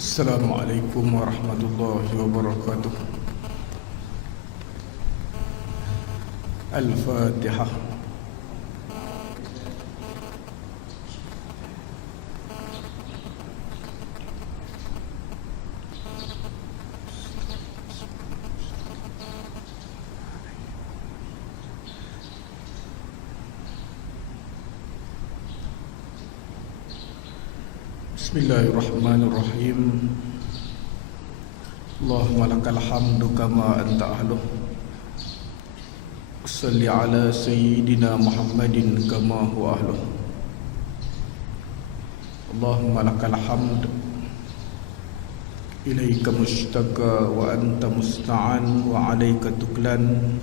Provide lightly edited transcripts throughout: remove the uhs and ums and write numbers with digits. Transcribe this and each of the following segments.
Assalamualaikum warahmatullahi wabarakatuh. Al-Fatihah. Bismillahirrahmanirrahim. Allahumma lakal hamdu kama anta ahluh. Salli ala sayyidina Muhammadin kama huwa ahluh. Allahumma lakal hamd. Ilaika mushtaka wa anta musta'an wa alaika tuklan.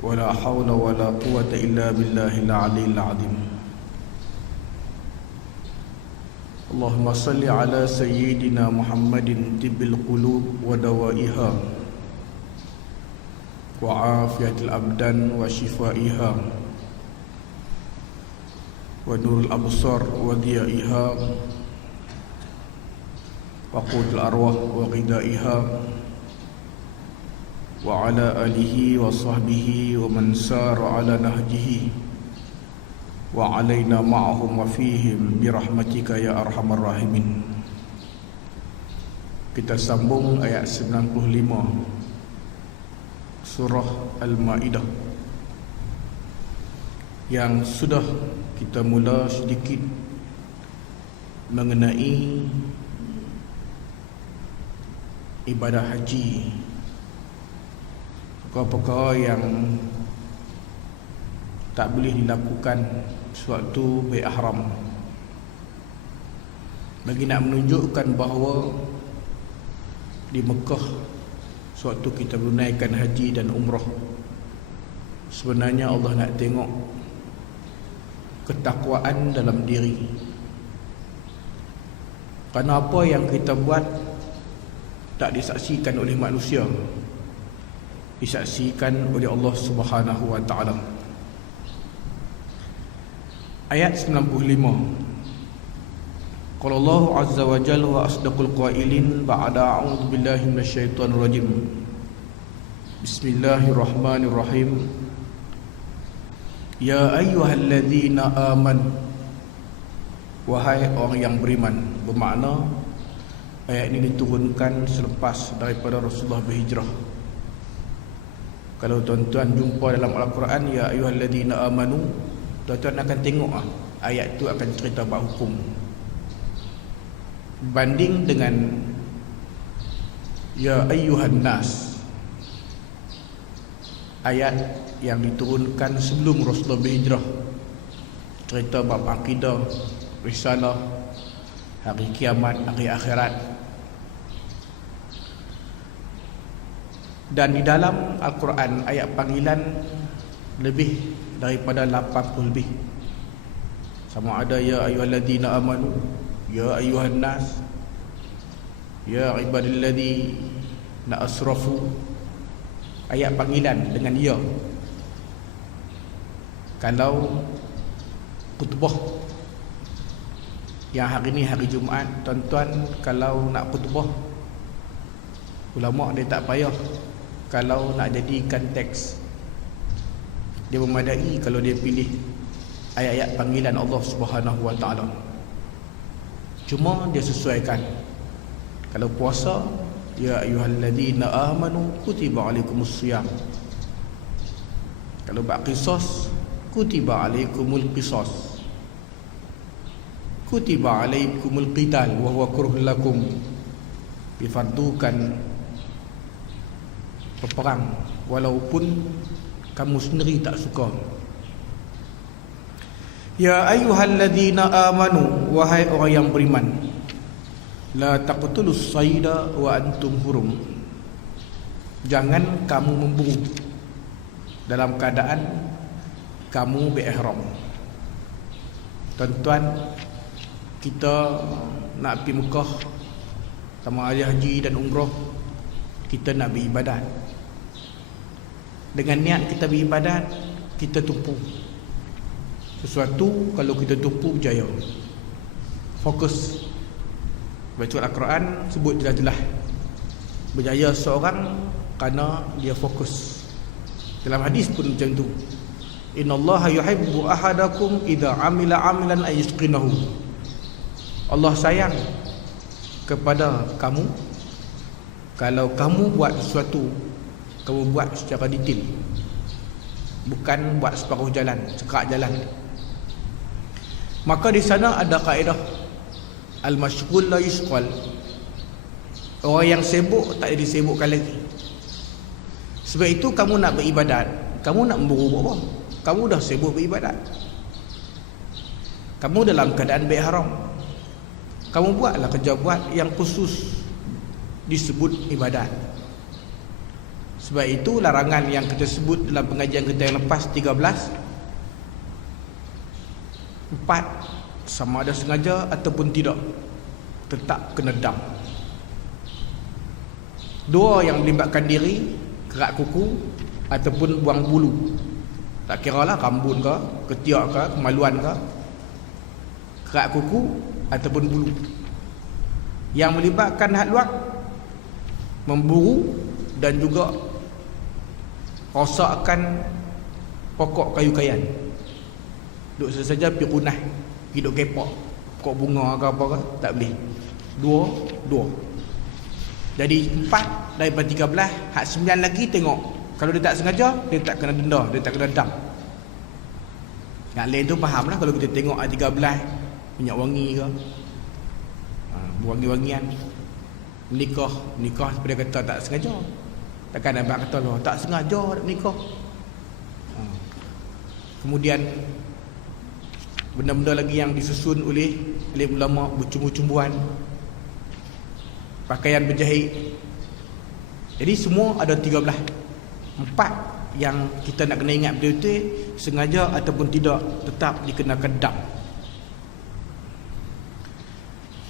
Wa la hawla wa la quwwata illa billahil aliyyil azim. Allahumma salli ala sayyidina Muhammadin tibbil qulub wa dawaiha wa afiyatil abdan wa shifaiha wa nurul absar wa diyaiha wa qutul arwah wa qidaiha wa ala alihi wa sahbihi wa man sara ala nahjihi wa alaina ma'ahum wa fihim birahmatika ya arhamar rahimin. Kita sambung ayat 95 surah Al-Maidah yang sudah kita mula sedikit mengenai ibadah haji, perkara-perkara yang tak boleh dilakukan sewaktu berihram, bagi nak menunjukkan bahawa di Mekah sewaktu kita menunaikan haji dan umrah, sebenarnya Allah nak tengok ketakwaan dalam diri. Kerana apa yang kita buat tak disaksikan oleh manusia, disaksikan oleh Allah Subhanahu wa taala. Ayat 95. Qala Allah azza wa jalla wa asdaqul qailin ba'da a'udzu billahi minasyaitonir rajim. Bismillahirrahmanirrahim. Ya ayyuhalladzina amanu, wahai orang yang beriman. Bermakna ayat ini diturunkan selepas daripada Rasulullah berhijrah. Kalau tuan-tuan jumpa dalam Al-Quran ya ayyuhalladzina amanu, tuan-tuan akan tengok ayat tu akan cerita bab hukum. Banding dengan ya ayyuhan nas, ayat yang diturunkan sebelum Rasulullah berhijrah, cerita bab akidah, risalah, hari kiamat, hari akhirat. Dan di dalam Al-Quran ayat panggilan lebih daripada 80 lebih. Sama ada ya ayyuhalladzina amanu, ya ayyuhan nas, ya ibadilladzina asrafu. Ayat panggilan dengan ya. Kalau khutbah yang hari ni hari Jumaat, tuan-tuan kalau nak khutbah, ulama dia tak payah kalau nak jadikan teks, dia memadai kalau dia pilih ayat-ayat panggilan Allah Subhanahu wa taala. Cuma dia sesuaikan. Kalau puasa, ya ayyuhalladzina amanu kutiba alaikumusiyam. Kalau bab qisas, kutiba alaikumul qisas. Kutiba alaikumul qital wa huwa kurhul lakum. Difardukan berperang walaupun kamu sendiri tak suka. Ya ayyuhalladzina amanu, wahai orang yang beriman. La taqtulus sayda wa antum hurum. Jangan kamu memburu dalam keadaan kamu berihram. Tuan-tuan, kita nak pergi Mekah sama ada haji dan umrah, kita nak beribadat. Dengan niat kita beribadat, kita tumpu sesuatu. Kalau kita tumpu berjaya, fokus. Baca Al-Quran sebut jelas-jelas berjaya seorang kerana dia fokus. Dalam hadis pun macam tu. Innallaha yuhibbu ahadakum idza amila amalan ayusqinahu. Allah sayang kepada kamu kalau kamu buat sesuatu, kamu buat secara detail, bukan buat separuh jalan, sekerak jalan. Maka di sana ada kaedah al-mashghul la yusqal. Orang yang sibuk tak jadi disibukkan lagi. Sebab itu kamu nak beribadat, kamu nak memburu apa? Kamu dah sibuk beribadat, kamu dalam keadaan baik haram, kamu buatlah kerja buat yang khusus disebut ibadat. Sebab itu larangan yang kita sebut dalam pengajian kita yang lepas 13, 4, sama ada sengaja ataupun tidak, tetap kena dam. 2 yang melibatkan diri, kerak kuku ataupun buang bulu. Tak kira lah rambut ke, ketiak ke, kemaluan ke, kerak kuku ataupun bulu. Yang melibatkan had luak, memburu dan juga rosakkan pokok kayu-kayan. Duk saja pergi punah, pergi duk kepok pokok bunga ke apa ke, tak boleh. 2. Jadi 4 daripada 13, hak 9 lagi tengok. Kalau dia tak sengaja, dia tak kena denda, dia tak kena dam. Yang lain tu faham lah. Kalau kita tengok hak 13, minyak wangi ke, wangi-wangian, menikah seperti kata tak sengaja. Takkan abang kata lah tak sengaja nak menikah. Kemudian benda-benda lagi yang disusun oleh ulama, bercumbu-cumbuan, pakaian berjahit. Jadi semua ada 13. 4 yang kita nak kena ingat betul-betul, sengaja ataupun tidak, tetap dikenakan dam.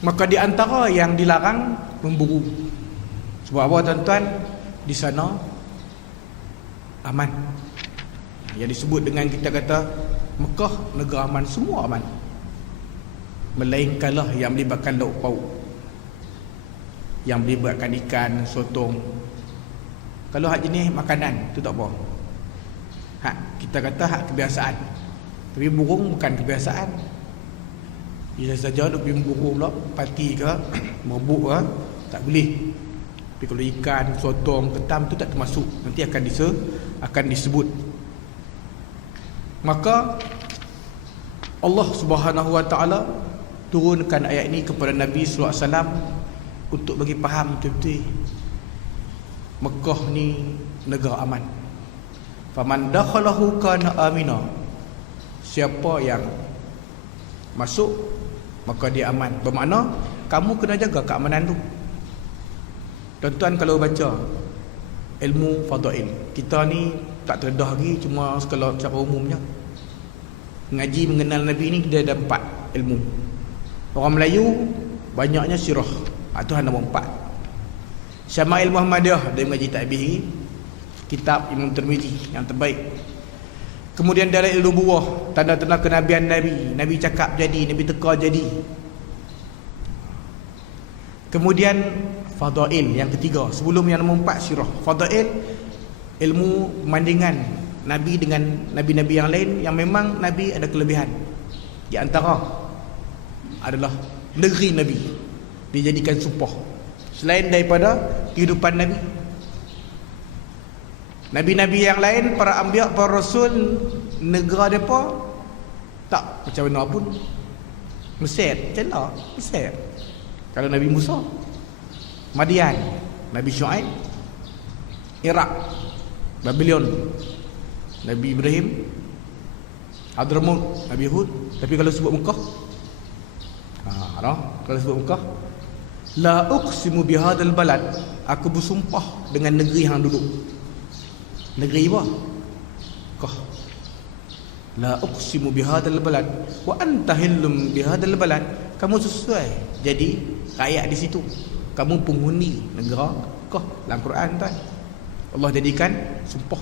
Maka di antara yang dilarang, memburu. Sebab apa tuan-tuan? Di sana aman. Yang disebut dengan kita kata Mekah negara aman, semua aman. Melainkanlah yang melibatkan lauk pauk, yang melibatkan ikan, sotong. Kalau hak jenis makanan tu tak apa. Hak kita kata hak kebiasaan. Tapi burung bukan kebiasaan. Bisa saja duk pergi memburu pula, pati ke, merbuk ke, tak boleh. Tapi kalau ikan, sotong, ketam tu tak termasuk. Nanti akan disebut. Maka Allah Subhanahu Wa Taala turunkan ayat ini kepada Nabi sallallahu alaihi wasallam untuk bagi faham betul-betul Mekah ni negara aman. Faman dakhalahu kana amina. Siapa yang masuk maka dia aman. Bermakna kamu kena jaga keamanan tu. Tuan-tuan kalau baca ilmu fadail, kita ni tak terdedah lagi, cuma sekala secara umumnya. Ngaji mengenal Nabi ni dia ada 4 ilmu. Orang Melayu banyaknya sirah. Itu hanya 4. Syama'il Muhammadiyah dia mengaji takbir, kitab Imam Tirmizi yang terbaik. Kemudian dalail nubuwah, tanda-tanda kenabian Nabi. Nabi cakap jadi, Nabi teka jadi. Kemudian fadail yang ketiga, sebelum yang nombor 4 sirah. Fadail ilmu pemandangan Nabi dengan nabi-nabi yang lain yang memang Nabi ada kelebihan. Di antara adalah negeri Nabi dijadikan sumpah. Selain daripada kehidupan Nabi, nabi-nabi yang lain, para anbiya, para rasul, negara mereka tak macam mana pun. Mesir, macam mana? Mesir. Kalau Nabi Musa, Madian, Nabi Syuaib, Iraq, Babylon, Nabi Ibrahim, Hadramut, Nabi Hud. Tapi kalau sebut Mekah, kalau sebut Mekah, la uqsimu bihadzal balad, aku bersumpah dengan negeri hang duduk. Negeri apa? Mekah. La uqsimu bihadzal balad wa anta hillum bihadzal balad. Kamu sesuai jadi rakyat di situ. Kamu penghuni negara Mekah. Dalam Quran tuan, Allah jadikan sumpah.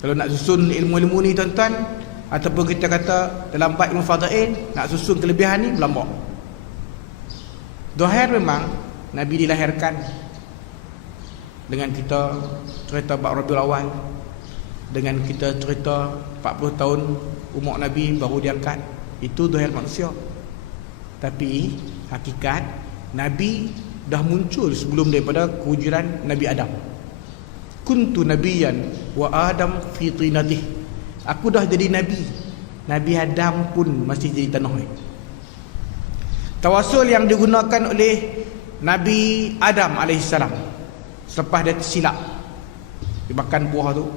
Kalau nak susun ilmu-ilmu ni tuan-tuan, ataupun kita kata dalam bab ilmu fadail, nak susun kelebihan ni melambak. Zahir memang Nabi dilahirkan dengan kita cerita bab Rabiul Awal, dengan kita cerita 40 tahun umur Nabi baru diangkat. Itu zahir manusia. Tapi hakikat Nabi dah muncul sebelum daripada kewujudan Nabi Adam. Kuntu nabiyan wa Adam fi tinatih. Aku dah jadi Nabi. Nabi Adam pun masih jadi tanah. Tawasul yang digunakan oleh Nabi Adam AS selepas dia tersilap dimakan buah tu,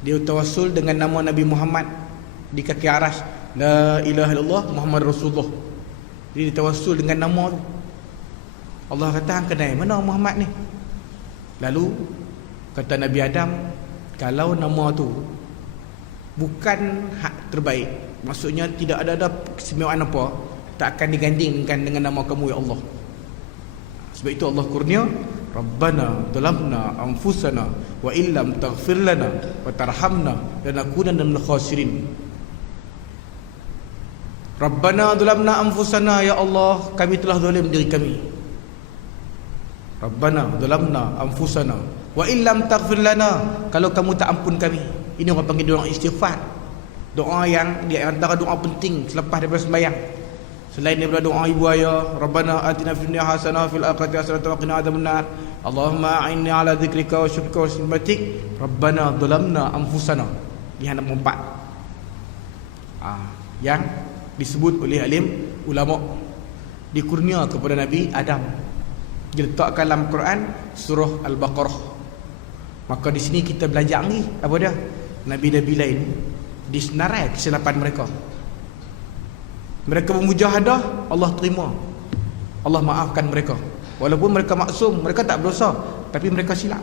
dia tawasul dengan nama Nabi Muhammad di kaki aras, la ilaha illallah Muhammad Rasulullah. Dia tawasul dengan nama tu. Allah kata, hang kenal mana Muhammad ni? Lalu kata Nabi Adam, kalau nama tu bukan hak terbaik, maksudnya tidak ada keistimewaan apa, tak akan digandingkan dengan nama kamu ya Allah. Sebab itu Allah kurnia, Rabbana zalamna anfusana wa illam taghfir lana wa tarhamna lanakunanna minal khasirin. Rabbana zalamna anfusana, ya Allah, kami telah zalim diri kami. Rabbana zalamna anfusana wa illam taghfir lana, kalau kamu tak ampun kami. Ini orang panggil doa istighfar. Doa yang di antara doa penting selepas daripada sembahyang. Selain daripada doa ibu ayah, Rabbana atina fid dunya hasanah fil akhirati hasanah wa qina adzabannar. Allahumma a'inni ala dzikrika wa syukrika wa husni ibadatik. Rabbana zalamna anfusana. Ini nombor 4. Yang disebut oleh alim ulama dikurnia kepada Nabi Adam. Diletakkan dalam Quran surah Al-Baqarah. Maka di sini kita belajar ni apa dia? Nabi-nabi lain disenarai kesilapan mereka. Mereka bermujahadah, Allah terima, Allah maafkan mereka. Walaupun mereka maksum, mereka tak berdosa, tapi mereka silap.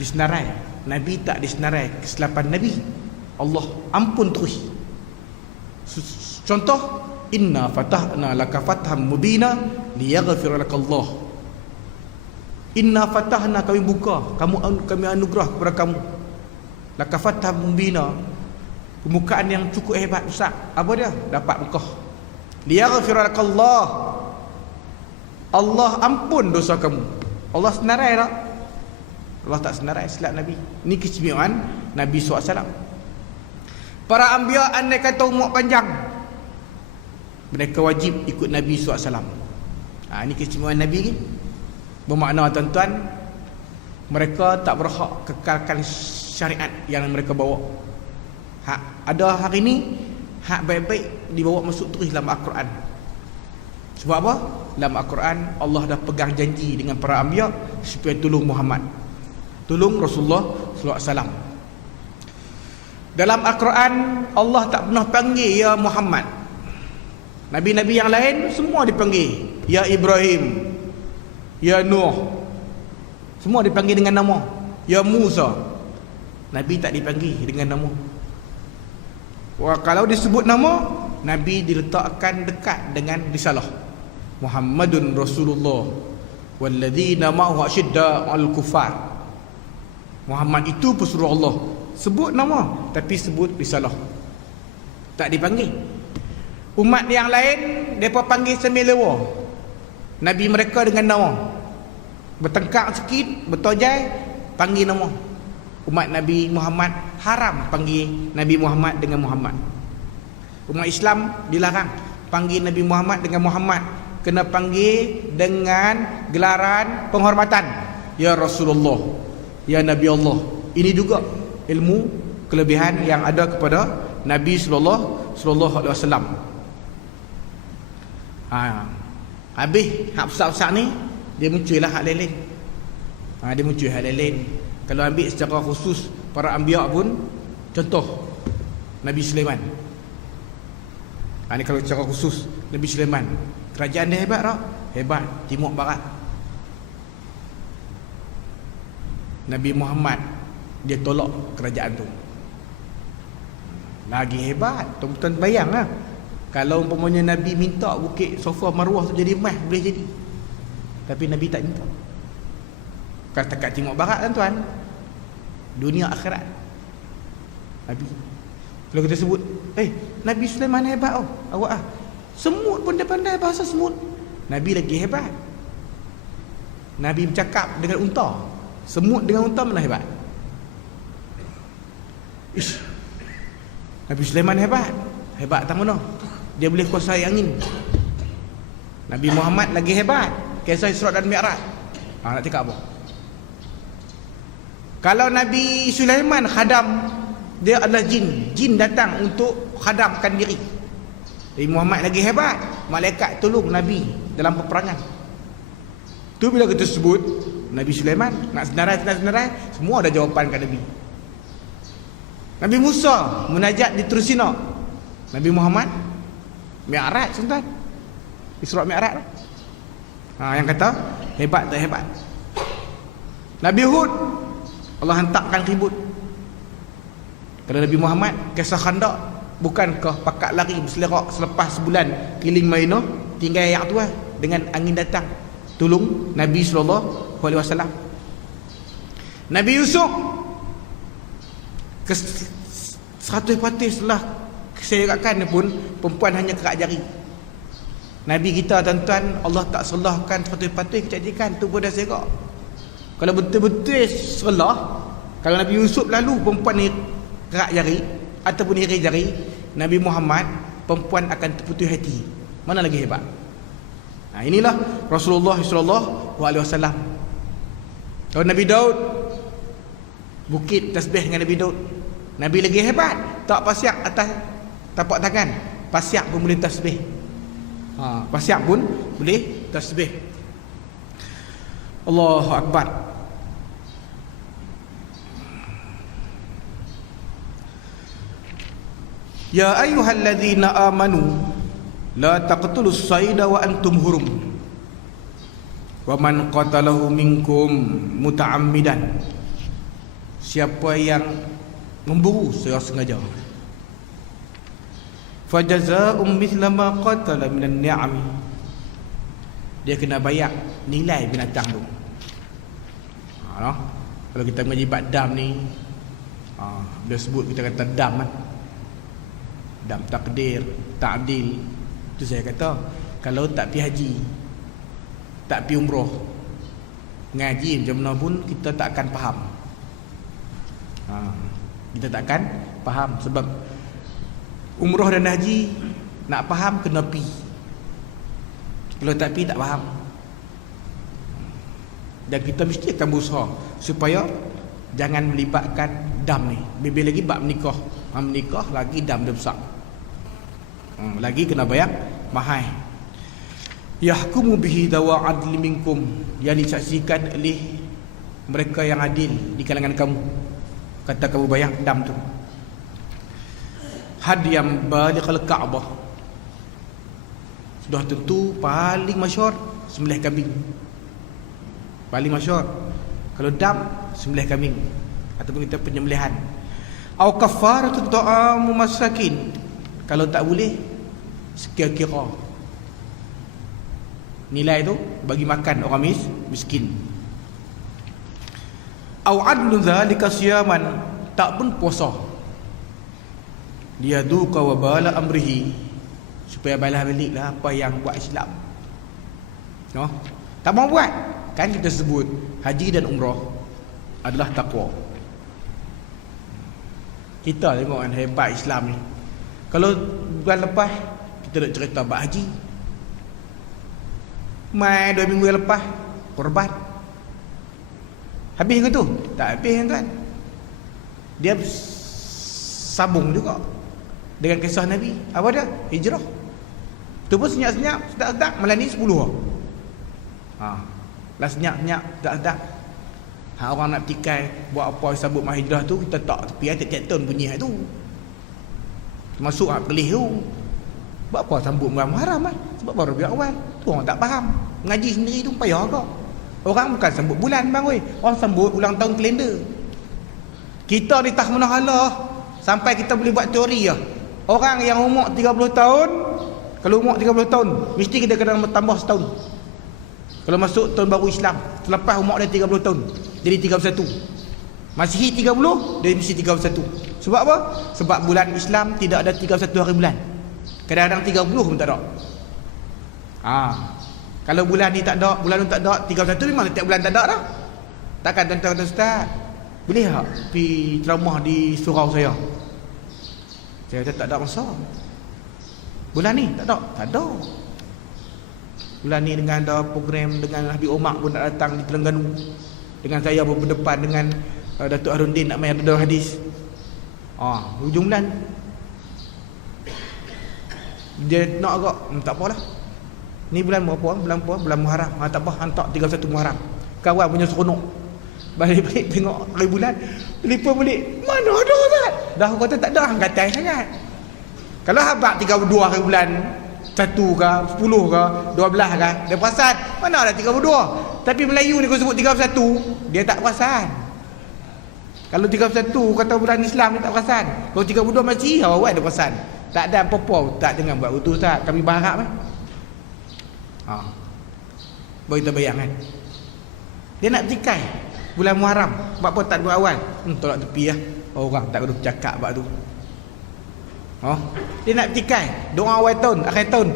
Disenarai. Nabi tak disenarai kesilapan Nabi, Allah ampun terus. Contoh, inna fatahna laka fatham mubina liyaghfir lakallah. Inna fatahna, kami buka, kami anugerah kepada kamu, laka fatham mubina, pembukaan yang cukup hebat, besar. Apa dia? Dapat Mekah. Liyaghfir lakallah, Allah ampun dosa kamu. Allah senarai tak? Allah tak senarai silap Nabi. Ini keistimewaan Nabi SAW. Para anbiya andai kata umur panjang, mereka wajib ikut Nabi SAW. Ini keistimewaan Nabi ni. Bermakna tuan-tuan, mereka tak berhak kekalkan syariat yang mereka bawa. Hak ada hari ni, hak baik-baik dibawa masuk terus dalam Al-Quran. Sebab apa? Dalam Al-Quran Allah dah pegang janji dengan para anbiya supaya tolong Muhammad, tolong Rasulullah SAW. Dalam Al-Quran Allah tak pernah panggil ya Muhammad. Nabi-nabi yang lain semua dipanggil ya Ibrahim, ya Nuh, semua dipanggil dengan nama. Ya Musa. Nabi tak dipanggil dengan nama. Wah, kalau disebut nama, Nabi diletakkan dekat dengan risalah. Muhammadun Rasulullah walladzina ma'ahu asyidda 'alal kuffar. Muhammad itu pesuruh Allah. Sebut nama, tapi sebut risalah. Tak dipanggil. Umat yang lain depa panggil semelewa Nabi mereka dengan nama. Bertengkar sikit, bertojai, panggil nama. Umat Nabi Muhammad haram panggil Nabi Muhammad dengan Muhammad. Umat Islam dilarang panggil Nabi Muhammad dengan Muhammad. Kena panggil dengan gelaran penghormatan, ya Rasulullah, ya Nabi Allah. Ini juga ilmu kelebihan yang ada kepada Nabi sallallahu alaihi wasallam. Habis hak besar-besar ni, dia muncullah hak lain-lain. Dia muncul hak lain-lain. Kalau ambil secara khusus para anbiya pun, contoh Nabi Sulaiman. Ini kalau secara khusus Nabi Sulaiman, kerajaan dia hebat tak? Hebat, timur barat. Nabi Muhammad dia tolak kerajaan tu. Lagi hebat. Tuan-tuan bayang lah, kalau umpamanya Nabi minta bukit Safa Marwah tu jadi emas, boleh jadi. Tapi Nabi tak minta. Bukan dekat timur barat kan tuan, dunia akhirat. Nabi, kalau kita sebut Nabi Sulaiman hebat awak Semut pun dia pandai bahasa semut. Nabi lagi hebat. Nabi bercakap dengan unta. Semut dengan unta mana hebat? Ish. Nabi Sulaiman hebat. Hebat tak mana? Dia boleh kuasai angin. Nabi Muhammad lagi hebat. Kisah Isra dan Mi'raj. Nak cakap apa? Kalau Nabi Sulaiman khadam, dia adalah jin. Jin datang untuk khadamkan diri. Nabi Muhammad lagi hebat. Malaikat tolong Nabi dalam peperangan. Tu bila kita sebut Nabi Sulaiman, nak senarai, semua ada jawapan kat Nabi. Nabi Musa munajat di Tur Sina. Nabi Muhammad Mi'raj tuan-tuan. Isra Mi'raj. Yang kata hebat tak hebat. Nabi Hud Allah hantarkan ribut. Kalau Nabi Muhammad kisah Khandaq, bukankah pakat lari berselerak selepas sebulan keliling Madinah, tinggal ayat tu dengan angin datang tolong Nabi sallallahu alaihi wasallam. Nabi Yusuf 100% setelah keserakan pun perempuan hanya kerak jari. Nabi kita tuan-tuan, Allah tak salahkan 100% kejadian tu pun dah serak. Kalau betul-betul salah, kalau Nabi Yusuf lalu perempuan ni kerak jari ataupun iris jari, Nabi Muhammad perempuan akan terputus hati. Mana lagi hebat? Inilah Rasulullah sallallahu alaihi wasallam. Kalau Nabi Daud bukit tasbih dengan Nabi Daud. Nabi lagi hebat, tak pasiak atas tapak tangan, pasiak pun boleh tasbih. Pasiak pun boleh tasbih. Allahu Akbar. Ya ayyuhalladzina amanu la taqtulus sayda wa antum hurum wa man qatalahu minkum muta'ammidan. Siapa yang memburu secara sengaja, fajaza'um mithla ma qatala minan ni'am, dia kena bayar nilai binatang tu. Kalau kita mengaji bab dam ni, dia sebut, kita kata dam kan, dam takdir, ta'dil. Tu saya kata, kalau tak pi haji, tak pi umrah, ngaji macam mana pun kita tak akan faham. Kita tak akan faham. Sebab umrah dan haji nak faham kena pi. Kalau tak pi tak faham. Dan kita mesti akan berusaha supaya jangan melibatkan dam ni. Lebih lagi bab menikah. Menikah lagi dam dia besar. Lagi kena bayar mahal. Yahkumu bihi dawa adli minkum, yang disaksikan oleh mereka yang adil di kalangan kamu. Kata kamu bayar dam tu. Hadiyam balighal Ka'bah, sudah tentu paling masyhur sembelih kambing. Paling masyhur kalau dam sembelih kambing ataupun kita penyembelihan. Au kafaratut ta'amu masakin, kalau tak boleh sekira-kira nilai tu bagi makan orang miskin. Au adlu zalika siyaman, tak pun puasa, dia duka wa bala amrihi, supaya balas baliklah apa yang buat Islam. Tak mau buat, kan kita sebut haji dan umrah adalah takwa. Kita tengok kan hebat Islam ni. Kalau bulan lepas kita nak cerita bab haji, mai 2 minggu lepas korban, habis ke tu? Tak habis kan? Dia sambung juga dengan kisah Nabi. Apa dia? Hijrah. Tu pun senyap-senyap, sedap-sedap, malam ni 10 lah. Lah senyap-senyap, sedap-sedap. Orang nak petikai buat apa sambut mah hijrah tu, kita tak tepi tiap-tiap tahun bunyi tu. Termasuk pelih tu. Buat apa sambut bulan Muharram sebab baru biar awal. Tu orang tak faham. Ngaji sendiri tu payah kau. Orang bukan sambut bulan bang oi. Orang sambut ulang tahun kalender. Kita ni tak menah Allah sampai kita boleh buat teori ya. Orang yang umur 30 tahun, kalau umur 30 tahun mesti kita kena tambah setahun. Kalau masuk tahun baru Islam, selepas umur dia 30 tahun, jadi 31. Masihi 30, dia mesti 31. Sebab apa? Sebab bulan Islam tidak ada 31 hari bulan. Kadang-kadang 30 pun tak ada. Kalau bulan ni tak ada, bulan tu tak ada, 31 memang tiap bulan tak ada dah. Takkan tuan-tuan kata, Ustaz, boleh tak pergi ceramah di surau saya? Saya kata tak ada masa. Bulan ni tak ada. Tak ada. Bulan ni dengan ada program dengan Habib Omar pun nak datang di Terengganu. Dengan saya berdepan dengan Datuk Harundin nak main ada hadis. Hujung bulan dia nak agak, tak apalah. Ni bulan berapa? Bulan Muharram. Tak apa, hantar 31 Muharram. Kawan punya seronok. Balik-balik tengok hari bulan, telefon balik, mana ada Ustaz? Dah kata tak ada, angkatan sangat. Kalau habaq 32 hari bulan 1 ke, 10 ke, 12 ke, dia perasan. Mana ada 32? Tapi Melayu ni kau sebut 31, dia tak perasan. Kalau 31 kata bulan Islam dia tak perasan. Kalau 32 masih awal dia perasan. Tak ada apa-apa tak jangan buat betul Ustaz. Kami berharap baru kita bayang kan. Dia nak bertikai bulan Muharram. Sebab apa tak buat awal? Tolak tepi lah. Orang tak kena bercakap sebab tu. Dia nak bertikai doa awal tahun, akhir tahun.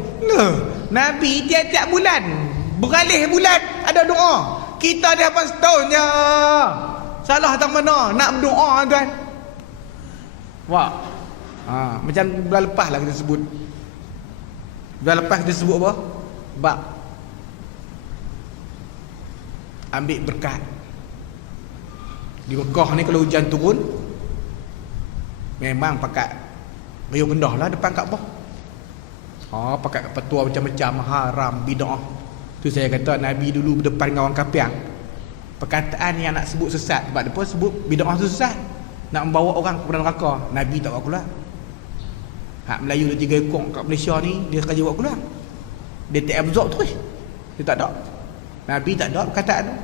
Nabi tiap-tiap bulan, beralih bulan ada doa. Kita dah lepas setahun je. Salah tak mana nak berdoa tuan. Wah. Macam bulan lepas lah kita sebut. Bulan lepas kita sebut apa? Bab ambil berkat. Di Mekah ni kalau hujan turun memang pakat riuh rendah lah depan Kaabah. Pakat petua macam-macam, haram, bid'ah. Tu saya kata Nabi dulu berdepan dengan orang kafir. Perkataan yang nak sebut sesat, sebab depa sebut bid'ah tu sesat, nak membawa orang kepada neraka. Nabi tak buat keluar. Hak Melayu dia 3 ekor kat Malaysia ni, dia sekali buat keluar. Dia tak absorb terus. Dia tak ada. Nabi tak ada perkataan tu.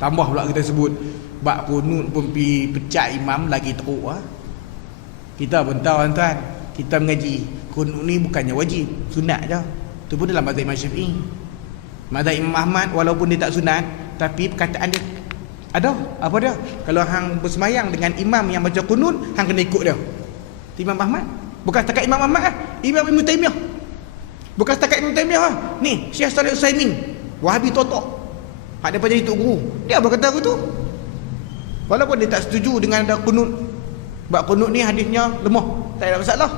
Tambah pula kita sebut bab kunut pun pi pecat imam lagi teruk. Kita pun tahu tuan, kita mengaji kunut ni bukannya wajib, sunat je. Tu pun dalam mazhab Imam Syafi'i. Mazhab Imam Ahmad walaupun dia tak sunat, tapi perkataan dia ada. Apa dia? Kalau hang bersemayang dengan imam yang baca kunut, hang kena ikut dia. Imam Ahmad. Bukan setakat Imam Ahmad Imam Ibn Taymiyah. Bukan setakat Ibn Taymiyah ni Syekh Saleh Utsaimin, Wahabi totok. Hak dia jadi tok guru. Dia berkata aku tu. Walaupun dia tak setuju dengan ada kunut. Sebab kunut ni hadisnya lemah, tak ada masalah.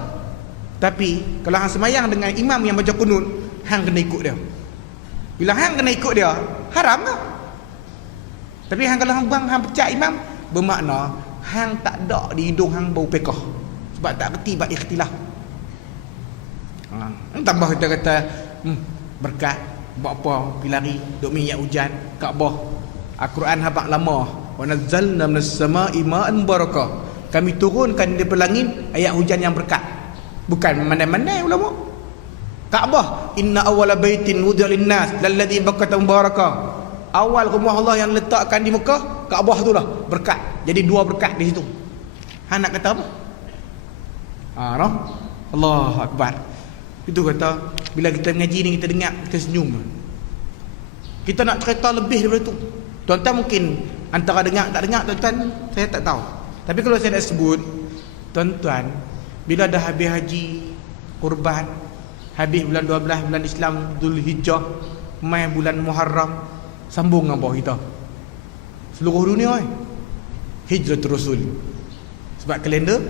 Tapi kalau hang semayang dengan imam yang baca kunut, hang kena ikut dia. Bila hang kena ikut dia, haram tak? Tapi hang kalau hang pecat imam, bermakna hang tak ada di hidung hang bau pekah. Sebab tak reti bab ikhtilaf. Tambah kita kata berkat buat apa pergi lari duk minyak hujan Kaabah. Al-Quran habaq lama, wa nazzalna minas sama'i ma'an barakah. Kami turunkan daripada langit ayat hujan yang berkat. Bukan mandai-mandai ulama. Kaabah, inna awwala baitin wudi'a lin-nas lalladzi bakkata mubarakah. Awal rumah Allah yang letakkan di Mekah, Kaabah itulah berkat. Jadi 2 berkat di situ. Hang nak kata apa? Allahu Akbar. Itu kata bila kita mengaji ni kita dengar, kita senyum. Kita nak cerita lebih daripada tu. Tuan-tuan mungkin antara dengar tak dengar, tuan-tuan saya tak tahu. Tapi kalau saya nak sebut, tuan-tuan, bila dah habis haji, kurban, habis bulan 12 bulan Islam Zulhijjah, mai bulan Muharram, sambung dengan bawah kita. Seluruh dunia Hijratul Rasul. Sebab kalender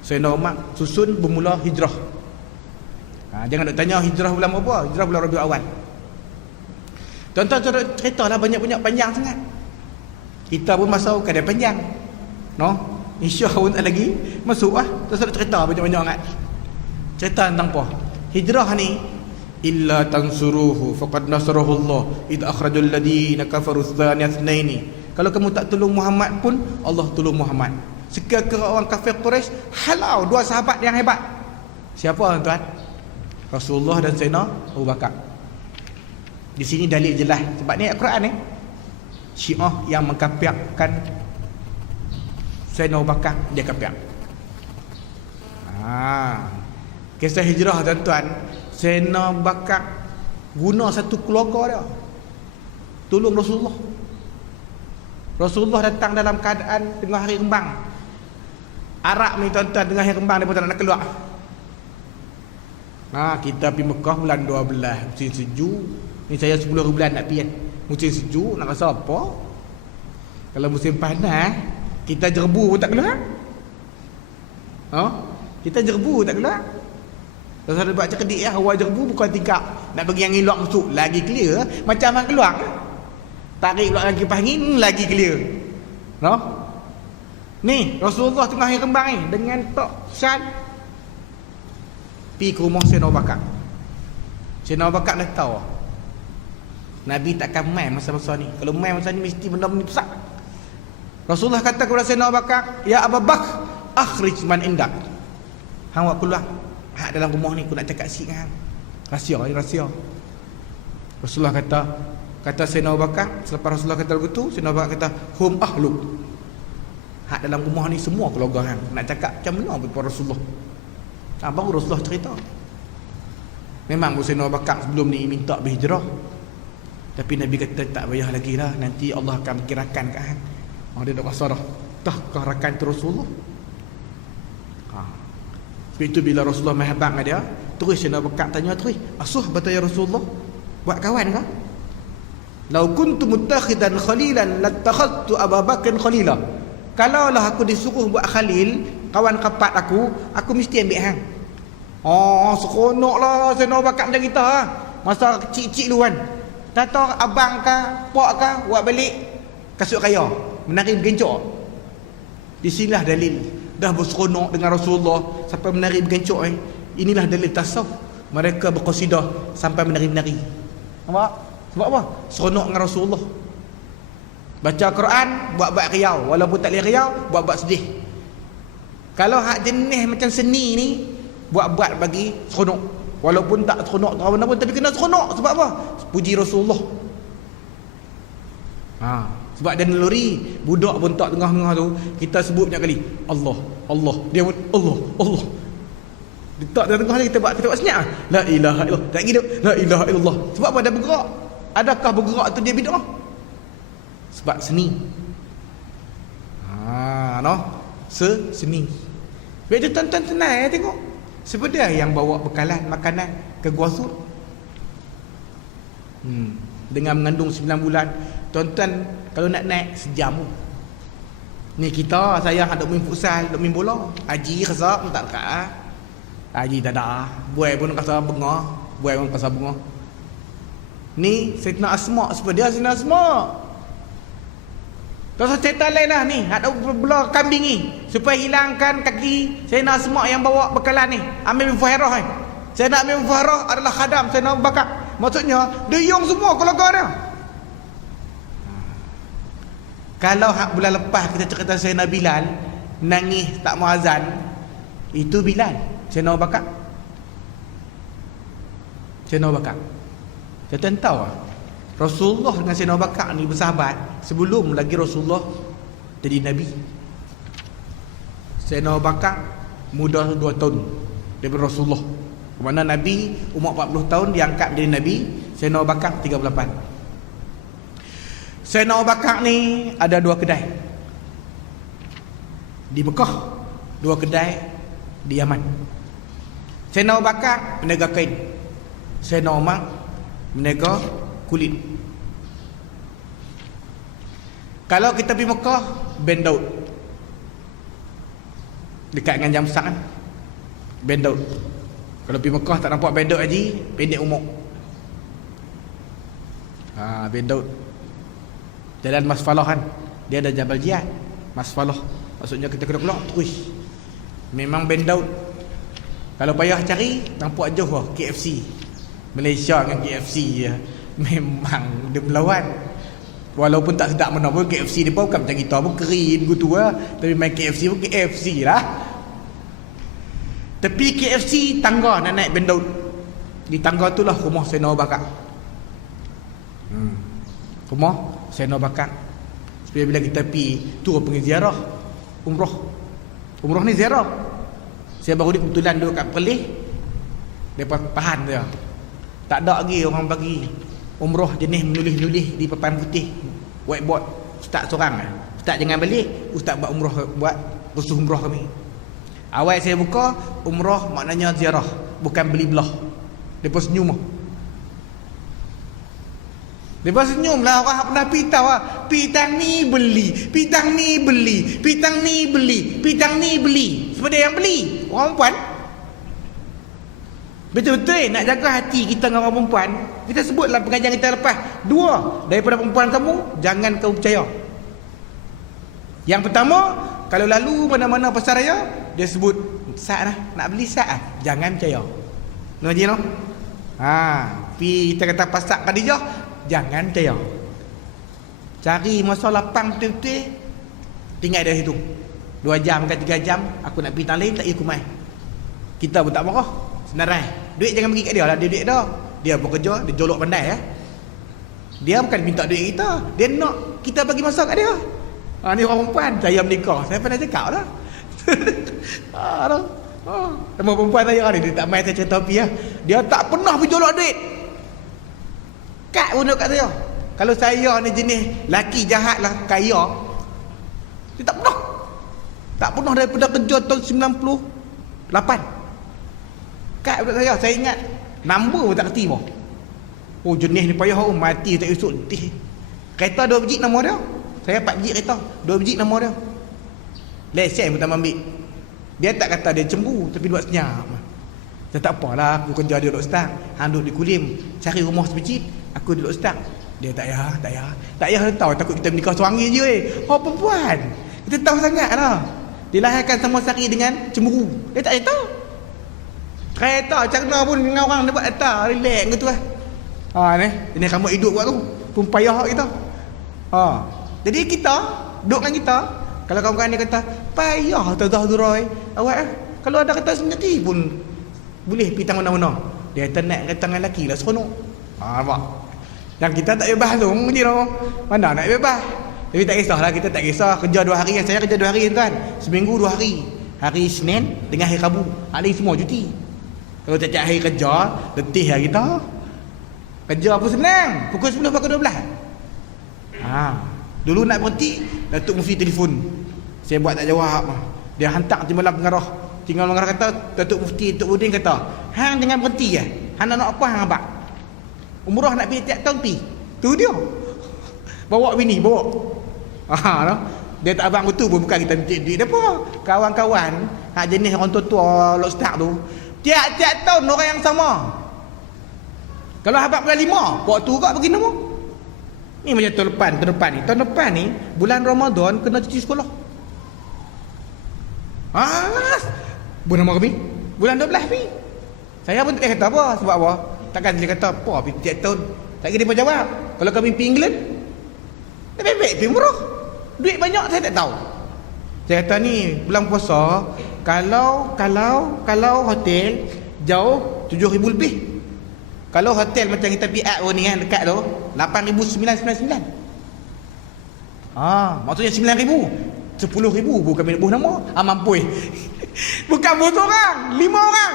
Sayyidina Umar susun bermula hijrah. Jangan nak tanya hijrah bulan apa? Hijrah bulan Rabiul Awal. Tuan-tuan cerita lah banyak-banyak panjang sangat. Kita pun masuk kadang panjang. InsyaAllah pun tak lagi masuk lah. Terus nak cerita banyak-banyak sangat. Cerita tentang apa? Hijrah ni, illa tansuruhu faqad nasarahu Allah id akhrajul ladina kafaru tsaniyatsnaini. Kalau kamu tak tolong Muhammad pun Allah tolong Muhammad. Sekiranya orang kafir Quraisy halau 2 sahabat yang hebat. Siapa tuan? Rasulullah dan Sayyidina Abu Bakar. Di sini dalil jelas sebab ni Al-Quran ni. Syiah yang mengkafirkan Sayyidina Abu Bakar, dia kafir. Kisah hijrah tuan-tuan, Sayyidina Abu Bakar guna satu keluarga dia tolong Rasulullah. Rasulullah datang dalam keadaan tengah hari kembang. Arab ni tuan-tuan tengah yang kembang dia pun tak nak keluar. Kita pergi Mekah bulan 12, musim sejuk. Ni saya 10 bulan nak pergi kan. Musim sejuk nak rasa apa? Kalau musim panas, kita jerbu pun tak keluar. Kita jerbu tak keluar. Kalau ada buat cerdik ya, awal jerbu bukan tingkap nak bagi angin luar masuk, lagi clear macam hang keluar. Tarik keluar lagi angin lagi clear. Ni Rasulullah tengah yang kembang ni dengan tok syal pi ke rumah Sayyidina Abu Bakar. Sayyidina Abu Bakar dah tahu Nabi takkan main masa-masa ni. Kalau main masa ni mesti benda-benda besar. Rasulullah kata kepada Sayyidina Abu Bakar, "Ya Abu Bakar, akhrij man indak." Hang buat keluar hak dalam rumah ni, aku nak cakap sikit dengan hang. Rahsia. Rasulullah kata Sayyidina Abu Bakar, selepas Rasulullah kata begitu, Sayyidina Abu Bakar kata, "Hum ahluk." Hak dalam rumah ni semua keluarga hang. Nak cakap macam mana kepada Rasulullah. Baru Rasulullah cerita. Memang Sayyidina Abu Bakar sebelum ni minta berhijrah. Tapi Nabi kata tak payah lagi lah, nanti Allah akan kirakan kat hang. Dia dah rasa dah. Kau rakan tu Rasulullah. Sebab itu bila Rasulullah mahabang dia, terus Sayyidina Abu Bakar tanya terus, "Asuh betul ya Rasulullah? Buat kawan ke?" "Lau kuntu muttakhidan khalilan lattakhadtu Abu Bakar khalila." Kalaulah aku disuruh buat khalil, kawan kapat aku mesti ambil hang. Seronoklah Sayyidina Abu Bakar macam kita masa kecil-kecil dulu kan. Tak tahu abang ke, pak ke, buat balik kasut kaya, menari bergencok. Di sinilah dalil dah berseronok dengan Rasulullah sampai menari bergencok. Inilah dalil tasawuf. Mereka berqasidah sampai menari-menari. Nampak? Sebab apa? Seronok dengan Rasulullah. Baca Quran, buat-buat riau. Walaupun tak boleh riau, buat-buat sedih. Kalau hak jenis macam seni ni, buat-buat bagi seronok. Walaupun tak seronok tahu mana pun, tapi kena seronok. Sebab apa? Puji Rasulullah. Sebab dia naluri. Budak pun tak tengah-tengah tu, kita sebut banyak kali Allah, Allah. Dia pun Allah, Allah. Dia tak tengah ni kita buat senyap. La ilaha illallah. Tak hidup. La ilaha illallah. Sebab apa? Dia bergerak. Adakah bergerak tu dia bid'ah? Sebab seni. Seni. Sebab itu tuan-tuan tenang tengok. Sebenarnya yang bawa bekalan makanan ke Gua Sur dengan mengandung 9 bulan. Tuan-tuan kalau nak naik sejam ni kita, saya ada main futsal, ada main bola. Haji rasa tak dekat. Haji tak ada. Buai pun rasa bengah. Buai pun rasa bengah. Ni Sayyidina Asma, sebenarnya Sayyidina Asma. Terus cerita lain lah ni, ada belah kambing ni supaya hilangkan kaki Sayyidina Asma yang bawa bekalan ni. Amir bin Fuhairah ni. Sayyidina Amir bin Fuhairah adalah khadam Sayyidina Abu Bakar. Maksudnya dia yung semua keluarga dia. Kalau hak bulan lepas kita cerita Sayyidina Bilal nangis tak mau azan, itu Bilal. Sayyidina Abu Bakar. Sayyidina Abu Bakar. Kita tahu Rasulullah dengan Sayyidina Abu Bakar ni bersahabat sebelum lagi Rasulullah jadi Nabi. Sayyidina Abu Bakar muda 2 tahun daripada Rasulullah. Mana Nabi umur 40 tahun diangkat menjadi Nabi. Sayyidina Abu Bakar 38. Sayyidina Abu Bakar ni ada 2 kedai di Mekah, 2 kedai di Yaman. Sayyidina Abu Bakar meniaga kain, Sayyidina Umar meniaga kulit. Kalau kita pergi Mekah, Ben Daud dekat dengan Jam Besar kan, Ben Daud. Kalau pergi Mekah tak nampak Ben Daud haji, pendek umur. Ben Daud jalan Masfalah kan, dia ada Jabal Jihad Masfalah, maksudnya kita kena keluar terus. Memang Ben Daud kalau payah cari nampak jauh lah KFC Malaysia dengan KFC je. Memang dia melawan. Walaupun tak sedap mana pun KFC dia pun bukan macam kita pun kering gitu lah. Tapi main KFC pun KFC lah. Tapi KFC tangga nak naik Ben Daud. Di tangga tu lah rumah Sayyidina Abu Bakar. Rumah Sayyidina Abu Bakar. Supaya bila kita pergi tu pergi ziarah umrah. Umrah ni ziarah. Saya baru ni kebetulan duduk kat Perlis. Depan Pahan dia. Tak ada lagi orang bagi umrah jenis menulis-nulis di papan putih, whiteboard. Ustaz seorang. Ustaz jangan balik, ustaz buat umrah, buat khusus umrah kami. Awal saya buka, umrah maknanya ziarah, bukan beli belah. Depa senyum. Depa senyum lah, orang pernah pitau ah. Pitang ni beli, pitang ni beli, pitang ni beli, pitang ni beli. Sebab dia yang beli, orang perempuan. Betul-betul nak jaga hati kita dengan orang perempuan. Kita sebutlah pengajian kita lepas, dua daripada perempuan kamu, jangan kau percaya. Yang pertama, kalau lalu mana-mana pasar raya, dia sebut sat lah, nak beli sat lah, jangan percaya. Ngaji no? Pi kita kata pasar Khadijah, jangan percaya. Cari masa lapang betul-betul, tinggal dari situ 2 jam ke 3 jam, aku nak pergi tanah lain, tak ikut mai. Kita pun tak marah, senarai. Duit jangan bagi kat dia lah, dia duit dah. Dia bekerja, dia jolok pandai ya. Dia bukan minta duit kita, dia nak kita bagi masa kat dia. Ni orang perempuan, saya menikah, saya pandai cakap lah. Sama perempuan saya ni, dia tak main saya cerita api lah. Dia tak pernah pergi jolok duit. Kat pun kat saya. Kalau saya ni jenis laki jahat lah, kaya, dia tak pernah. Tak pernah daripada kerja tahun 98. Kat budak saya ingat number pun tak kerti pun. Oh jenis ni payah mati tak esok letih. Kereta 2 biji nama dia. Saya 4 biji kereta, 2 biji nama dia. Lesen pun tak ambil. Dia tak kata dia cemburu, tapi buat senyap. Saya tak apalah, aku kerja dia duduk stang, hang duduk di Kulim, cari rumah sebiji, aku duduk stang. Dia tak payah tahu, takut kita menikah suami je. Oh perempuan, kita tahu sangat lah. Dilahirkan sama sari dengan cemburu. Dia tak payah tahu. Kereta cakna pun dengan orang dia buat atas, relax gitu lah. Ni kamu hidup buat tu, pun payah kita. Jadi kita duduk dengan kita. Kalau kawan-kawan dia kata payah Tuan Durai awak kalau ada kata sendiri pun boleh pergi tangan mana-mana. Dia kata nak kata dengan lelaki lah seronok. Nampak? Yang kita tak bebas tu je lah. Mana nak bebas. Tapi tak kisahlah, kita tak kisah. Kerja 2 hari, saya kerja 2 hari tuan. Seminggu 2 hari. Hari Senin dengan hari Rabu. Hari semua cuti. Kalau tiap-tiap hari kerja, letih lah kita. Kerja pun senang. Pukul 10 pukul 12. Dulu nak berhenti, Datuk Mufti telefon. Saya buat tak jawab. Dia hantar timbalan pengarah. Tinggal pengarah kata, Datuk Mufti Datuk Udin kata, hang jangan berhenti ya. Hang nak apa hang abang? Umrah nak pergi tiap tahun pergi. Tu dia. Bawa bini, bawa. Dia tak abang betul pun, bukan kita duit apa. Kawan-kawan, hak jenis orang tua-tua lock start tu, tiap-tiap tahun orang yang sama. Kalau abang bulan 5, buat tu kak bagi nama. Ni macam tahun depan ni bulan Ramadan kena cuti sekolah. Bulan apa kami? Bulan 12 ni. Saya pun tak kata apa, sebab apa? Takkan dia kata apa tiap tahun. Tak kira dia jawab. Kalau kami pergi England, lebih baik pergi murah. Duit banyak saya tak tahu. Saya kata ni bulan puasa, kalau hotel jauh 7,000 lebih. Kalau hotel macam kita pergi ni kan dekat tu 8,999. Maksudnya 9,000. 10,000 bukan kami buh nama. Mampu. Bukan bos orang, 5 orang.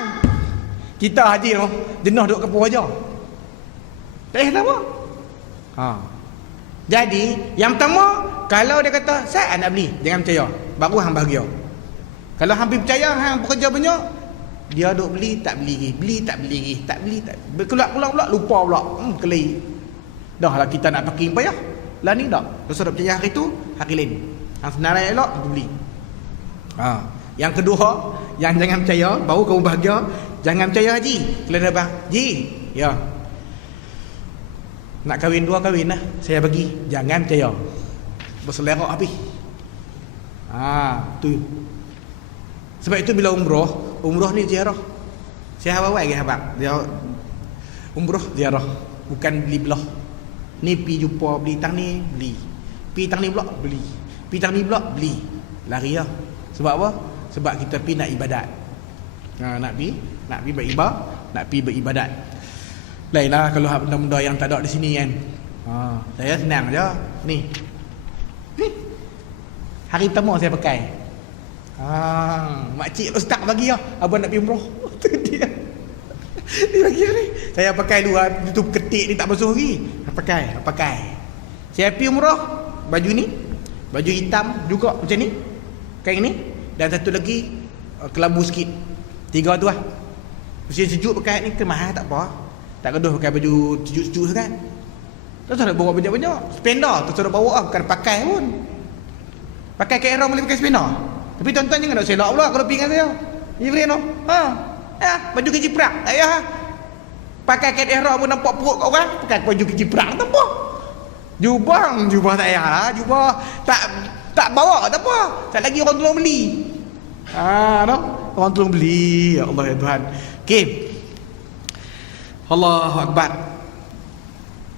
Kita haji tu jenuh duduk kapur aja. Tak payah apa. Jadi yang pertama, kalau dia kata saya nak beli, jangan percaya. Baru hang bahagia. Kalau hang percaya, hang bekerja banyak, dia duk beli tak beli lagi, tak beli keluar pula lupa pula. Keli. Dah lah kita nak pakai payah. Lah ni dak. Dosa dak percaya hari tu, hari lain. Hang senarai elok kita beli. Yang kedua, yang jangan percaya, baru kamu bahagia, jangan percaya haji. Kalau dah bang, ji, ya. Nak kahwin 2 kahwin lah. Saya bagi, jangan percaya. Berselerak habis. Tu. Sebab itu bila umrah ni ziarah. Saya awal lagi habaq. Dia umrah ziarah, bukan beli belah. Ni pi jumpa beli tang ni, beli. Pi tang ni pula beli. Pi tang ni pula beli. Lari lah. Sebab apa? Sebab kita pi nak ibadat. Nak pi beribadah, nak pi beribadat. Lainlah kalau benda-benda yang tak ada di sini kan. Saya senang je. Ni. Hari pertama saya pakai. Makcik ustaz bagi lah. Abang nak pergi umrah. Tu dia. Dia bagi ni. Saya pakai dulu itu ketik ni tak basuh lagi. Pakai. Saya pergi umrah, baju ni, baju hitam juga macam ni. Kain ni, dan satu lagi kelabu sikit. 3 tu lah. Musim sejuk pakai ni kemah tak apa. Tak keduh pakai baju sejuk-sejuk sangat. Tak nak bawa banyak-banyak. Spender tu suruh bawa bukan pakai pun. Pakai kat ihram boleh pakai spender. Tapi tuan-tuan jangan nak selak pula kalau pergi dengan saya. Ya boleh no. Ya, baju keciprak. Ya. Pakai kat ihram pun nampak perut kat orang, pakai baju keciprak tak apa. Jubah tak payah lah. Jubah tak bawa tak apa. Tak lagi orang tolong beli. No? Orang tolong beli. Ya Allah ya Tuhan. Okey. Allahu Akbar.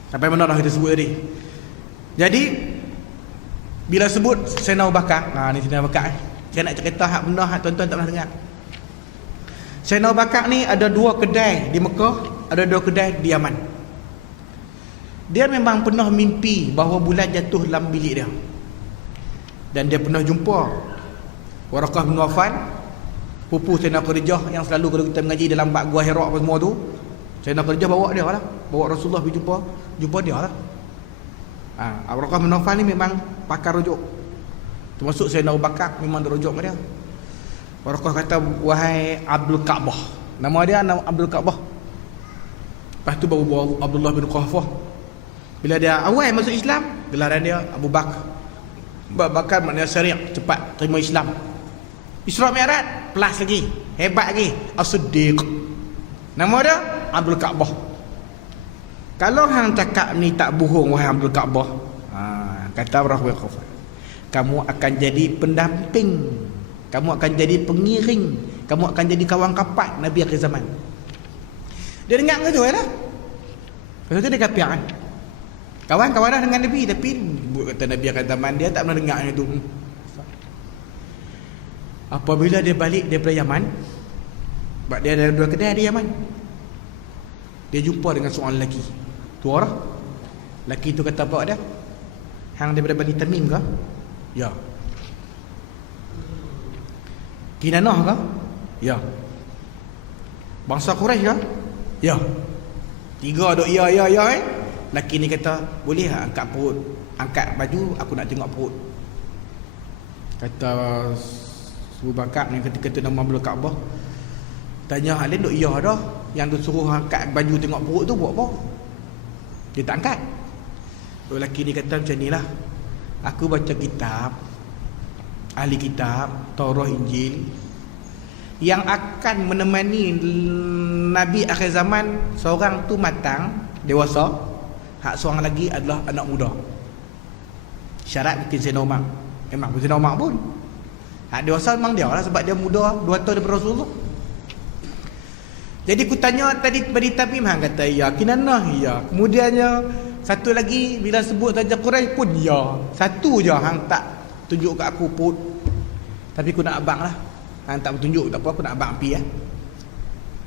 Sampai mana dah kita sebut tadi? Jadi bila sebut Sayyidina Abu Bakar, ni Sayyidina Abu Bakar. Saya nak cerita hak benda hak tuan-tuan tak pernah dengar. Sayyidina Abu Bakar ni ada 2 kedai di Mekah, ada 2 kedai di Yaman. Dia memang pernah mimpi bahawa bulan jatuh dalam bilik dia. Dan dia pernah jumpa Waraqah bin Nawfal, pupu Sayyidina Khadijah yang selalu kalau kita mengaji dalam bab Gua Hira apa semua tu, Sayyidina Khadijah bawa dia lah. Bawa Rasulullah pergi jumpa dia lah. Waraqah bin Nawfal ni memang pakar rujuk. Termasuk Sayyidina Abu Bakar memang dirujuk pada dia. Waraqah kata, wahai Abdul Ka'bah. Nama dia nama Abdul Ka'bah. Lepas tu baru bawa Abdullah bin Qahfah. Bila dia awal masuk Islam, gelaran dia Abu Bakar. Abu Bakar maknanya syariah, cepat terima Islam. Isra Mi'raj plus lagi, hebat lagi, As-Siddiq. Nama dia Abdul Ka'bah. Kalau hang cakap ni tak bohong wahai Abdul Ka'bah, kata Rahwi Qafar, kamu akan jadi pendamping, kamu akan jadi pengiring, kamu akan jadi kawan kapat Nabi akhir zaman. Dia dengar ke tu lah. Lepas tu dia kapiak kan. Kawan-kawan dah dengan Nabi, tapi kata Nabi akhir zaman dia tak pernah dengar yang tu. Apabila dia balik daripada Yaman, sebab dia ada 2 kedai di Yaman, dia jumpa dengan seorang lelaki. Tu orang lelaki tu kata apa dia? Hang daripada Bani Tamim ke? Ya. Kinanah ke? Ya. Bangsa Quraisy ke? Ya. 3 duk ya Lelaki ni kata, boleh tak angkat perut, angkat baju, aku nak tengok perut. Kata Abu Bakar ni ketika tu nama Abdul Ka'bah, tanya Halin duk ya dah, yang tu suruh angkat baju tengok perut tu buat apa? Dia tak angkat. Lelaki ni kata macam ni lah, aku baca kitab, ahli kitab Taurat Injil, yang akan menemani Nabi akhir zaman seorang tu matang, dewasa, hak seorang lagi adalah anak muda. Syarat mungkin Sayyidina Umar. Memang Sayyidina Umar pun hak dewasa memang dia lah, sebab dia muda 2 tahun daripada Rasulullah. Jadi aku tanya tadi Bani Tamim, hang kata ya, Kinanah ya. Kemudiannya satu lagi bila sebut saja Quraisy pun ya. Satu je hang tak tunjuk kat aku pun. Tapi aku nak abang lah. Hang tak bertunjuk tak apa, aku nak abang api lah.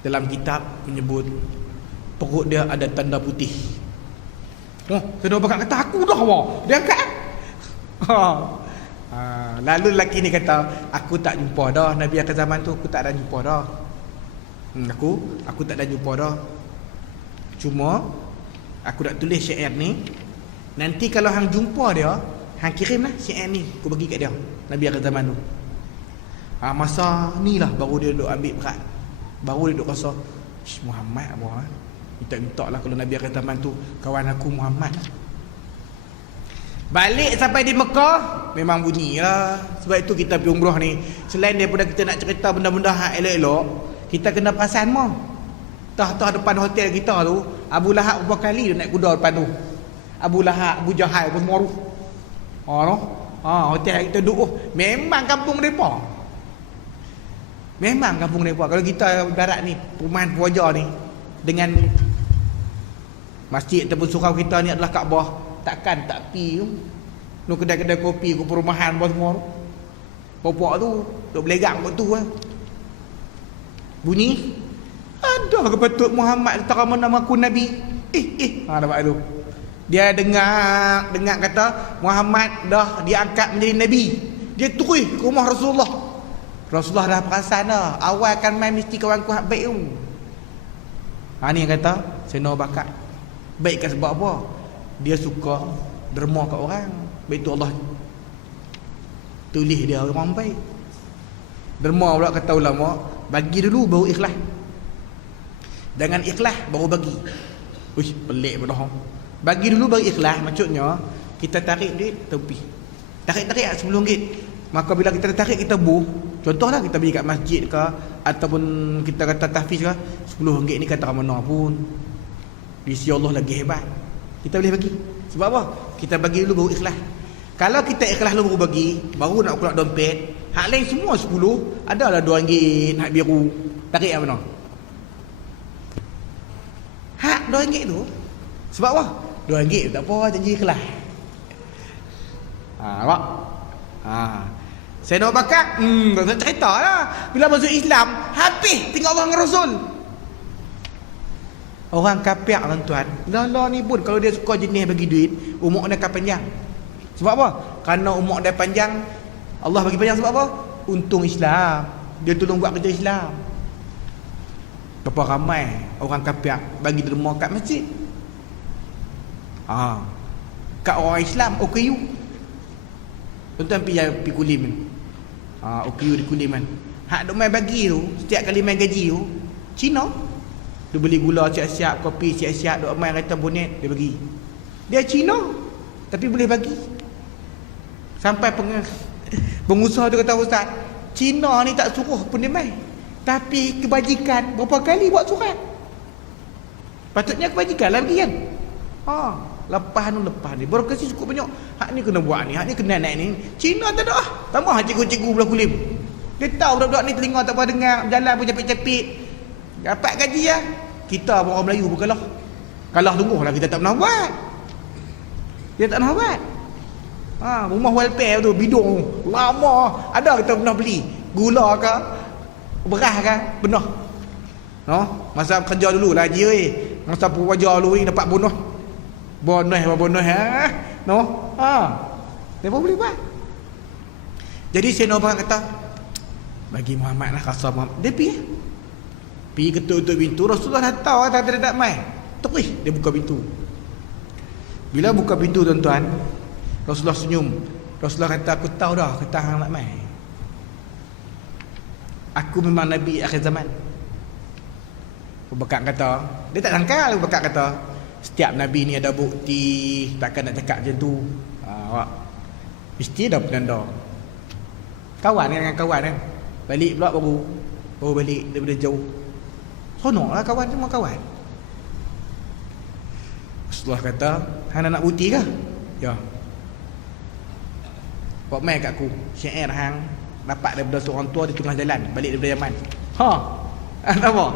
Dalam kitab menyebut perut dia ada tanda putih. Sayyidina Abu Bakar kata, aku dah wah. Dia angkat. Lalu lelaki ni kata, aku tak jumpa dah Nabi akhir zaman tu, aku tak ada jumpa dah. Aku tak ada jumpa dah. Cuma aku nak tulis syair ni, nanti kalau hang jumpa dia, hang kirimlah syair ni, aku bagi kat dia Nabi akhir zaman tu. Masa ni lah baru dia duk ambil berat, baru dia duk rasa Muhammad apa minta lah kalau Nabi akhir zaman tu kawan aku Muhammad. Balik sampai di Mekah memang bunyi lah. Sebab itu kita pergi umrah ni, selain daripada kita nak cerita benda-benda hak elok-elok, kita kena perasan mah. Tah depan hotel kita tu, Abu Lahab berapa kali dia naik kuda depan tu. Abu Lahab, Abu Jahal pun semua tu. Hotel kita duduk, memang kampung mereka. Memang kampung mereka. Kalau kita barat ni, perumahan Puaja ni, dengan masjid ataupun surau kita ni adalah Kaabah, takkan tak pi tu. Nu kedai-kedai kopi ke perumahan apa semua tu. Bapak tu duk belegak kat tu lah. Bunyi, ada ke patut Muhammad tak nama aku Nabi? Nampak tu. Dia dengar kata Muhammad dah diangkat menjadi Nabi. Dia terus ke rumah Rasulullah. Rasulullah dah perasan dah, awal kan main mesti kawan ku hak baik tu. Ni yang kata Sayyidina Abu Bakar baik kan sebab apa? Dia suka derma kat orang. Baik tu Allah tulis dia orang baik. Derma pula kata ulama, bagi dulu baru ikhlas. Jangan ikhlas baru bagi. Uish, pelik betul. Bagi dulu baru ikhlas, maksudnya kita tarik duit tepi. Tarik-tarik RM10. Maka bila kita tarik kita buh. Contohlah kita pergi kat masjid ke ataupun kita kata tahfiz ke, RM10 ni kata mana pun di sisi Allah lagi hebat. Kita boleh bagi. Sebab apa? Kita bagi dulu baru ikhlas. Kalau kita ikhlas dulu baru bagi, baru nak keluar dompet, hak lain semua 10, adalah RM2 hak biru. Tarik yang mana? Hak RM2 tu. Sebab apa? RM2 tak apa, janji ikhlas. Nampak? Saya nak bakat, tak usah cerita lah. Bila masuk Islam, habis tinggal Allah dengan Rasul. Orang kafir tuan-tuan, Allah ni pun kalau dia suka jenis bagi duit, umur dia akan panjang. Sebab apa? Kerana umur dia panjang, Allah bagi panjang sebab apa? Untung Islam. Dia tolong buat kerja Islam. Berapa ramai orang kafir bagi derma kat masjid. Kat orang Islam, OKU. Tuan-tuan pergi kulim. OKU di kulim kan. Hak dok main bagi tu, setiap kali main gaji tu, Cina. Dia beli gula siap-siap, kopi siap-siap, duk main kereta bonet, dia bagi. Dia Cina, tapi boleh bagi. Sampai pengusaha tu kata, Ustaz, Cina ni tak suruh pun dia main. Tapi kebajikan, berapa kali buat surat. Patutnya kebajikan lah bagi kan. Lepas ni baru kasi cukup banyak. Hak ni kena buat ni, hak ni kena naik ni. Cina tak ada. Tambah cikgu-cikgu belah kulim. Dia tahu budak-budak ni telinga tak apa dengar, jalan pun capit-capit. Dapat gaji lah. Kita orang Melayu pun kalah tungguh lah, kita tak pernah buat. Dia tak pernah buat. Rumah welfare tu, bidung lama. Ada kita pernah beli gula ke, beras ke, benar. Masa kerja dulu lah haji oi. Masa wajah dulu ni dapat bonus. Bonus. Dia pun boleh buat. Jadi saya nak kata, bagi Muhammad lah, kasar Muhammad. Dia pergi ketuk-ketuk pintu. Rasulullah dah tahu tak mai. Terus dia buka pintu. Bila buka pintu tuan-tuan, Rasulullah senyum. Rasulullah kata, aku tahu dah kata hang nak mai. Aku memang Nabi akhir zaman. Abu Bakar kata, dia tak sangka Abu Bakar kata, setiap Nabi ni ada bukti, takkan nak cakap macam tu. Mesti ada penanda. Kawan dengan kawan kan. Balik pula baru balik daripada jauh. Sonok lah kawan, semua kawan. Rasulullah kata, hang nak bukti ke? Ya. Buat main kat aku. Syair hang dapat daripada seorang tua di tengah jalan, balik daripada Yaman. Apa?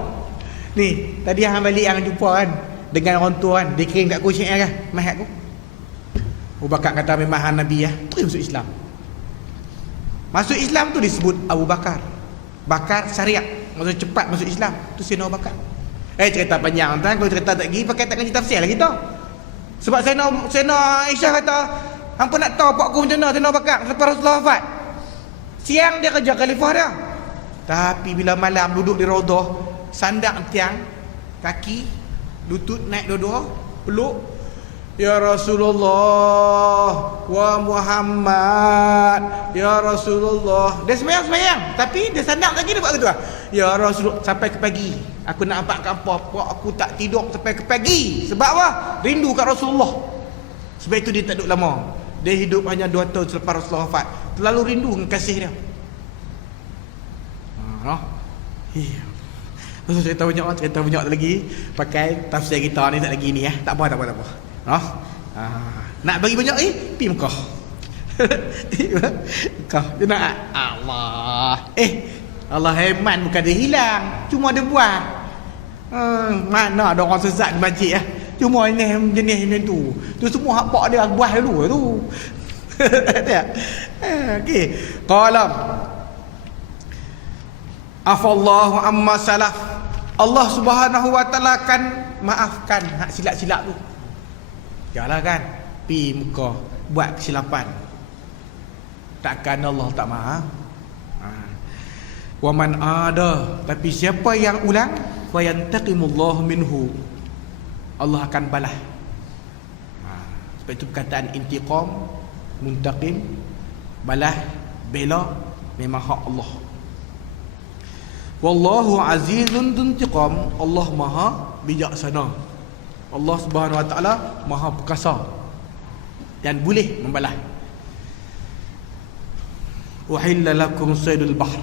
Ni, tadi hang balik hang jumpa kan dengan orang tua kan, dia kirim kat aku syair kan, mai kat aku. Abu Bakar kata memang hang Nabi terus masuk Islam. Masuk Islam tu disebut Abu Bakar. Bakar syariat, maksud cepat masuk Islam. Tu Sayyidina Abu Bakar. Cerita panjang tuan, kalau cerita tak pergi pakai tak ngaji tafsir lah kita. Sebab Sayyidina Aisyah kata, hang pun nak tahu pak aku macam mana Sayyidina Abu Bakar lepas Rasulullah wafat. Siang dia kerja khalifah dia. Tapi bila malam duduk di Raudhah, sandak tiang, kaki, lutut naik dua-dua, peluk. Ya Rasulullah wa Muhammad, ya Rasulullah. Dia semayang, tapi dia sandak lagi dia buat gitu lah. Ya Rasulullah, sampai ke pagi. Aku nak nampak apa, aku tak tidur sampai ke pagi. Sebab apa? Rindu kat Rasulullah. Sebab itu dia tak duduk lama. Dia hidup hanya 2 tahun selepas Rasulullah wafat. Terlalu rindu dengan kasih dia. Cerita banyak lagi. Pakai tafsir kita ni tak lagi ni Tak apa. Nak bagi banyak pergi Mekah. Mekah dia nak Allah. Allah hemat, bukan dia hilang, cuma dia buat. Mana ada orang sesat di masjid cuma ini jenis tu. Tu semua hak pak dia buat dulu tu. Okey. Qala afallahu amma salaf. Allah Subhanahu wa taala akan maafkan hak silap-silap tu. Janganlah kan pi Mekah buat kesilapan. Takkan Allah tak maaf. Wa man ada, tapi siapa yang ulang, fa yantaqimullahu minhu. Allah akan balas. Sebab itu perkataan intiqam, muntaqim, balas, bela memang hak Allah. Wallahu azizun dzuntiqam. Allah Maha bijaksana. Allah Subhanahu wa taala Maha perkasa dan boleh membalas. Uhilla lakum saydul bahr.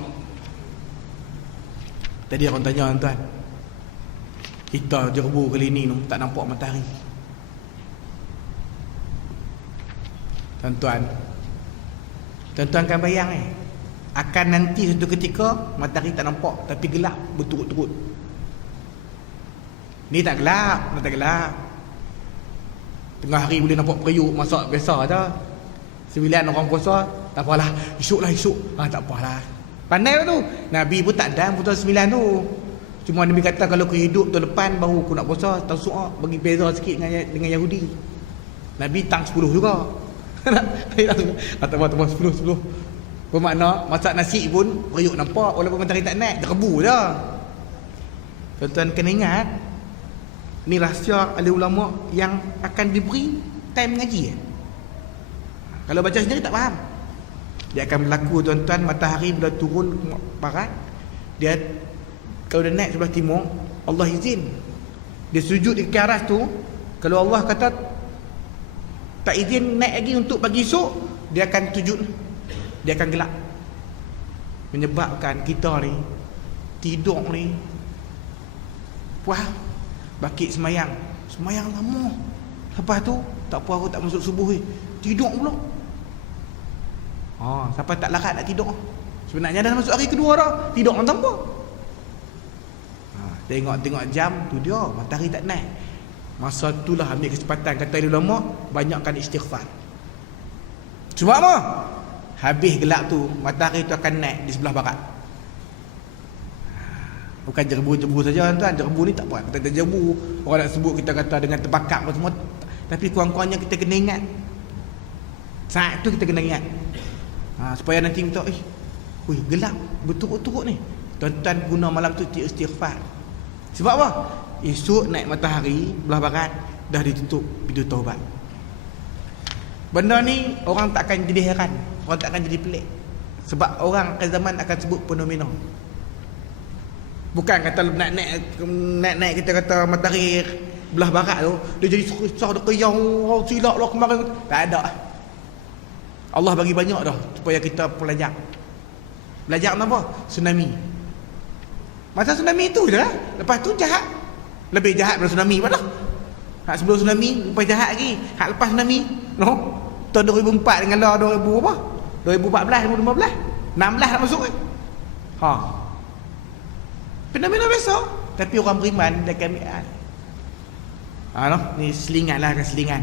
Tadi orang tanya tuan, kita jerbu kali ni tak nampak matahari. Tuan-tuan kan bayang akan nanti satu ketika matahari tak nampak tapi gelap berturut-turut. Ni tak gelap, tak gelap. Tengah hari boleh nampak periuk masak biasa je. 9 orang puasa, tak apalah, esok. Tak apalah. Pandai tu. Nabi pun tak dan puasa 9 tu. Cuma Nabi kata kalau aku hidup tahun depan baru aku nak puasa, tasu'a bagi beza sikit dengan Yahudi. Nabi tang 10 juga. Tak apa 10. Bermakna masak nasi pun periuk nampak walaupun matahari tak naik, terkebu je. Tuan-tuan kena ingat, ni rahsia ahli ulama yang akan diberi time mengaji. Kalau baca sendiri tak faham. Dia akan berlaku tuan-tuan, matahari bila turun ke barat, dia kalau dia naik sebelah timur, Allah izin dia sujud di aras tu. Kalau Allah kata tak izin naik lagi untuk pagi esok, dia akan sujud, dia akan gelap. Menyebabkan kita ni tidur ni puas bakit semayang lama. Lepas tu tak puas aku tak masuk subuh tidur pula. Sampai tak larat nak tidur. Sebenarnya dah masuk hari kedua dah, tidur orang tanpa. Tengok jam tu dia matahari tak naik. Masa itulah ambil kesempatan, kata ulama, banyakkan istighfar. Sebab apa? Habis gelap tu matahari tu akan naik di sebelah barat. Bukan jerbu-jerbu saja tuan. Jerbu ni tak apa. Kita jerbu, orang nak sebut kita kata dengan terbakar apa semua. Tapi kurang-kurangnya kita kena ingat. Saat tu kita kena ingat. Supaya nanti kita gelap berturut-turut ni. Tuan-tuan guna malam tu istighfar. Sebab apa? Esok naik matahari belah barat dah ditutup pintu taubat. Benda ni orang tak akan jadi heran, orang tak akan jadi pelik. Sebab orang akan zaman akan sebut fenomena. Bukan kata nak naik kita kata matahari belah barat tu dia jadi susah dah keyang silap lah kemarin. Tak ada. Allah bagi banyak dah supaya kita belajar. Belajar apa? Tsunami. Masa tsunami tu je lah. Lepas tu jahat. Lebih jahat daripada tsunami pada. Hak sebelum tsunami lepas jahat lagi. Hak lepas tsunami, no? Tahun 2004 dengan lah 2000 apa? 2014, 2015. 16 nak masuk kan? Fenomena biasa. Tapi orang beriman dia akan ambil. No? Ni selingan lah, selingan.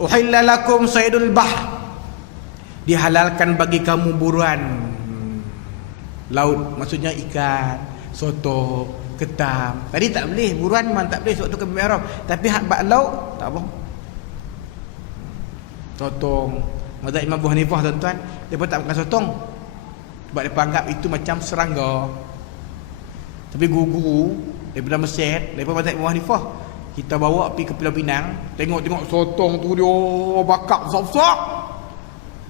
Uhilla lakum saydul bahr. Dihalalkan bagi kamu buruan laut, maksudnya ikan, soto, ketam. Tadi tak boleh, buruan memang tak boleh sebab tu kami haram. Tapi hak bak laut tak apa. Sotong. Mazhab Imam Abu Hanifah tuan-tuan, depa tak makan sotong. Sebab depa anggap itu macam serangga. Tapi guru-guru daripada Mesir, daripada mazhab Imam Abu Hanifah, kita bawa pergi ke Pulau Pinang, tengok sotong tu dia bakar besar-besar.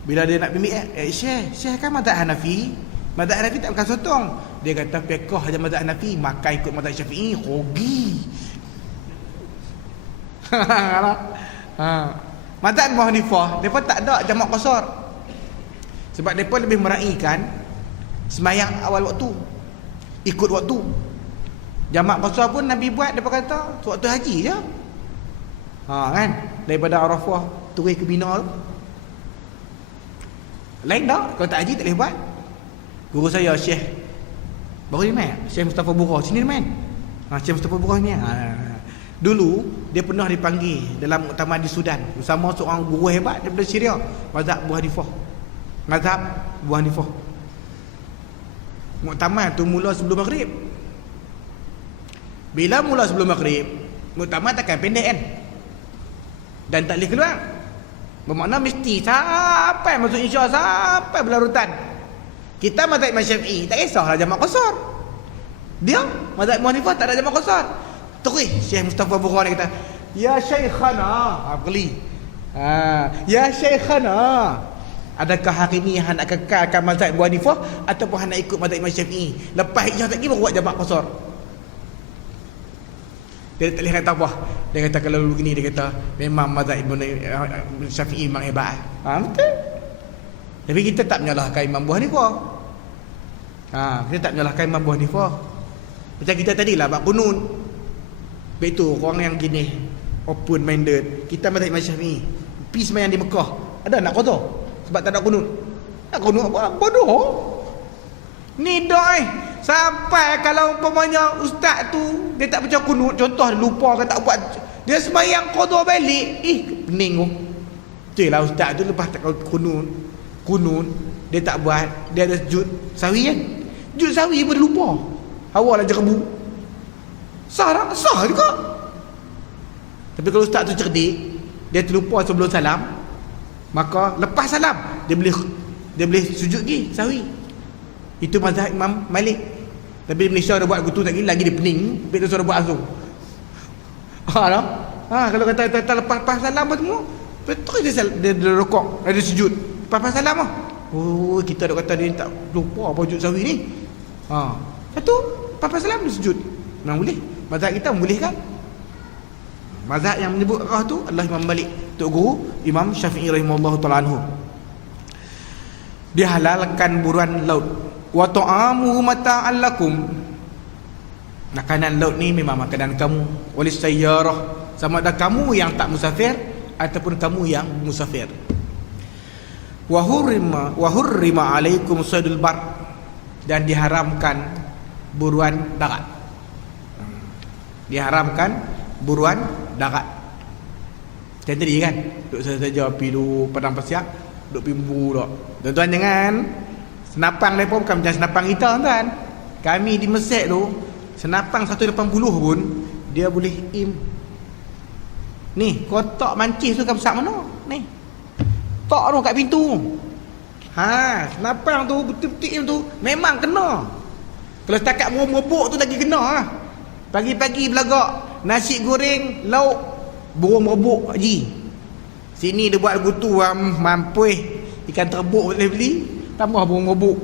Bila dia nak bimbing, Syekh kan mazhab Hanafi. Mazhab Hanafi tak makan sotong. Dia kata fiqh aja mazhab Hanafi, makan ikut mazhab Syafi'i rugi. Mazhab Abu Hanifah depa tak ada jamak qasar. Sebab depa lebih meraihkan sembahyang awal waktu. Ikut waktu. Jamak qasar pun Nabi buat depa kata waktu haji je. Kan? Daripada Arafah turun ke Mina tu. Lain tak? Kalau tak haji tak boleh buat. Guru saya Syekh baru ni main, Syekh Mustafa Burah sini main. Syekh Mustafa Burah ni. Dulu dia pernah dipanggil dalam muktamar di Sudan bersama seorang guru hebat daripada Syria, mazhab Abu Hanifah. Mazhab Abu Hanifah. Muktamar tu mula sebelum maghrib. Bila mula sebelum maghrib, muktamar takkan pendek kan? Dan tak boleh keluar. Bermakna mesti sampai masuk Isya, sampai berlarutan. Kita mazhab Imam Syafi'i tak kisahlah jamak qasar. Dia mazhab Abu Hanifah tak ada jamak qasar. Terus Syekh Mustafa Burhan kata, "Ya Syekhana," beli. "Ya Syekhana, Adakah hari ni hang nak kekalkan mazhab Abu Hanifah ataupun hang nak ikut mazhab Imam Syafi'i? Lepas hijrah tak lagi baru buat jamak qasar. Dia tak boleh kata apa. Dia kata kalau begini, dia kata memang mazhab Ibn Syafi'i memang hebat. Betul. Tapi kita tak menyalahkan Imam Abu Hanifah. Kita tak menyalahkan Imam Abu Hanifah. Macam kita tadilah bab kunut. Betul orang yang gini open minded. Kita mazhab Imam Syafi'i. Pergi sembahyang di Mekah. Ada nak qada sebab tak ada kunut. Nak kunut apa? Bodoh. Ni dah sampai kalau umpamanya ustaz tu dia tak baca kunut, contoh dia lupa ke tak buat, dia sembahyang qada balik, pening tu. Betul lah ustaz tu lepas tak kunut dia tak buat, dia ada sujud sawi kan. Sujud sawi pun dia lupa. Awak lah jerebu. Sah tak? Sah juga. Tapi kalau ustaz tu cerdik, dia terlupa sebelum salam, maka lepas salam dia boleh sujud lagi sawi. Itu mazhab Imam Malik. Tapi di Malaysia dah buat gitu lagi dia pening, betul suruh buat azum. Kalau kata lepas salam apa semua, betul dia rokok, ada sujud. Lepas salam oh, kita dah kata dia tak lupa apa sujud sawi ni. Satu, lepas salam dia sujud. Memang boleh. Mazhab kita boleh kan? Mazhab yang menyebut arah tu adalah Imam Malik, Tok Guru Imam Syafi'i rahimahullahu ta'ala anhu. Dia halalkan buruan laut. Wa ta'amuhu mata'an lakum. Makanan laut ni memang makanan kamu. Walis sayyarah, sama ada kamu yang tak musafir ataupun kamu yang musafir. Wa hurrima alaikum saydul bar, dan diharamkan buruan darat. Diharamkan buruan darat. Macam tadi kan, duk saja pergi dulu padang pasir, duk pimbu dak. Tuan-tuan jangan senapang mereka bukan macam senapang kita tuan. Kami di Mesir tu senapang 180 pun dia boleh ni kotak mancis tu kan besar mana ni, tok tu kat pintu. Senapang tu betul-betul tu memang kena. Kalau setakat merebuk tu lagi kena. Pagi-pagi belagak nasi goreng lauk burung merebuk haji. Sini dia buat gutu mampuih ikan terbuk boleh beli, tambah burung merebuk.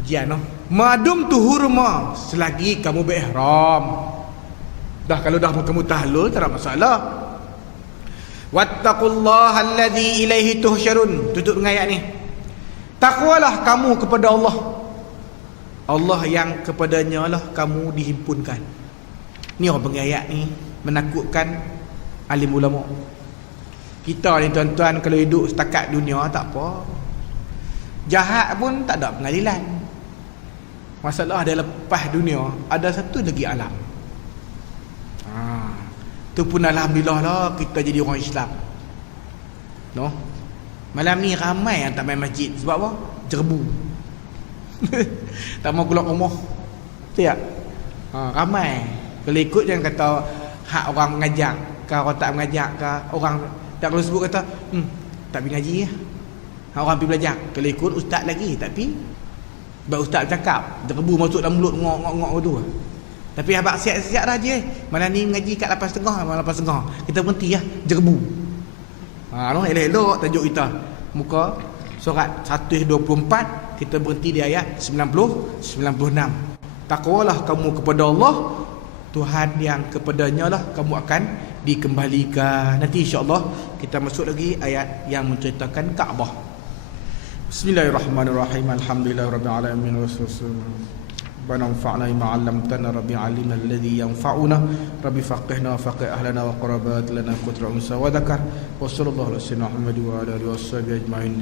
Ujian madum tu hurma, selagi kamu berihram. Dah kalau dah kamu tahlul tak ada masalah. Wattaqullaha alladzi ilaihi tuhsyarun. Tutup dengan ayat ni. Takwalah kamu kepada Allah, Allah yang kepadanya lah kamu dihimpunkan. Ni orang panggil ayat ni menakutkan alim ulama. Kita ni tuan-tuan kalau hidup setakat dunia tak apa, jahat pun tak ada pengadilan. Masalah ada lepas dunia, ada satu lagi alam. Tu pun alhamdulillah lah kita jadi orang Islam. Malam ni ramai yang tak main masjid. Sebab apa? Jerbu. Tak mau keluar rumah. Betul tak? Ramai. Kalau ikut jangan kata hak orang mengajak ke orang tak mengajak ke orang tak, kalau sebut kata tak pergi ngaji ya. Hak orang pergi belajar. Kalau ikut ustaz lagi tak pergi. Sebab ustaz bercakap jerbu masuk dalam mulut ngok-ngok tu. Tapi abang siap-siap dah je. Malam ni mengaji kat 8.30, malam 8.30 kita berhenti lah, jerbu. Elok-elok tajuk kita. Muka surat 124, kita berhenti di ayat 90, 96. Takwalah kamu kepada Allah, Tuhan yang kepadanya lah kamu akan dikembalikan. Nanti insya-Allah kita masuk lagi ayat yang menceritakan Kaabah. Bismillahirrahmanirrahim. Alhamdulillahirabbil alamin wassalatu ربنا انفعنا بما علمتنا ربي علمنا الذي ينفعنا ربي فقهنا وفقه أهلنا وقربات لنا كثر أنثى وذكر وصلى الله على سيدنا محمد وعلى آله وصحبه أجمعين.